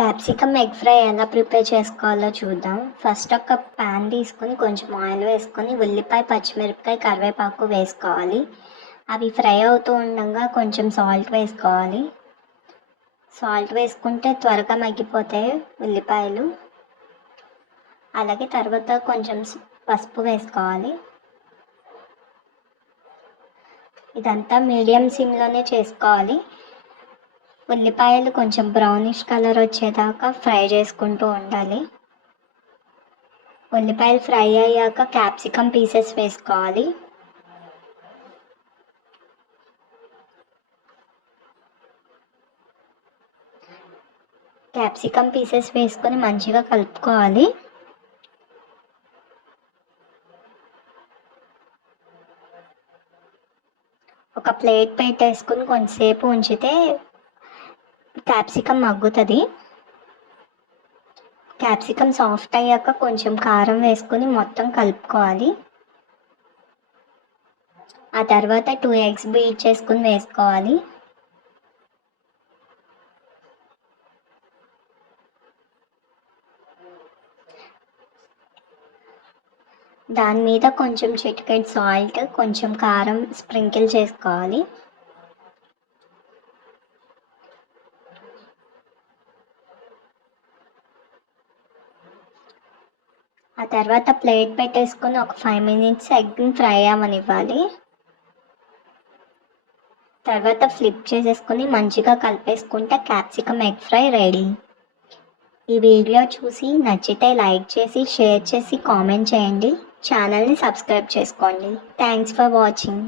Capsicum egg fry ఎలా prepare చేసుకోవాలో చూద్దాం. ఫస్ట్ ఒక ప్యాన్ తీసుకొని కొంచెం ఆయిల్ వేసుకొని ఉల్లిపాయ, పచ్చిమిరపకాయ, కరివేపాకు వేసుకోవాలి. అవి ఫ్రై అవుతూ ఉండగా కొంచెం సాల్ట్ వేసుకోవాలి. సాల్ట్ వేసుకుంటే త్వరగా మగ్గిపోతాయి ఉల్లిపాయలు. అలాగే తర్వాత కొంచెం పసుపు వేసుకోవాలి. ఇదంతా మీడియం సిమ్లోనే చేసుకోవాలి. ఉల్లిపాయలు కొంచెం బ్రౌనిష్ కలర్ వచ్చేదాకా ఫ్రై చేసుకుంటూ ఉండాలి. ఉల్లిపాయలు ఫ్రై అయ్యాక క్యాప్సికమ్ పీసెస్ వేసుకోవాలి. క్యాప్సికమ్ పీసెస్ వేసుకొని మంచిగా కలుపుకోవాలి. ఒక ప్లేట్ పెట్టేసుకుని కొంచెంసేపు ఉంచితే క్యాప్సికమ్ మగ్గుతుంది. క్యాప్సికమ్ సాఫ్ట్ అయ్యాక కొంచెం కారం వేసుకొని మొత్తం కలుపుకోవాలి. ఆ తర్వాత 2 eggs బీట్ చేసుకుని వేసుకోవాలి. దాని మీద కొంచెం చిటికెడు సాల్ట్, కొంచెం కారం స్ప్రింకిల్ చేసుకోవాలి. ఆ తర్వాత ప్లేట్ పెట్టేసుకొని ఒక 5 minutes ఎగ్ని ఫ్రై అవ్వనివ్వాలి. తర్వాత ఫ్లిప్ చేసేసుకొని మంచిగా కలిపేసుకుంటే క్యాప్సికమ్ ఎగ్ ఫ్రై రెడీ. ఈ వీడియో చూసి నచ్చితే లైక్ చేసి, షేర్ చేసి, కామెంట్ చేయండి. ఛానల్ని సబ్స్క్రైబ్ చేసుకోండి. Thanks for watching.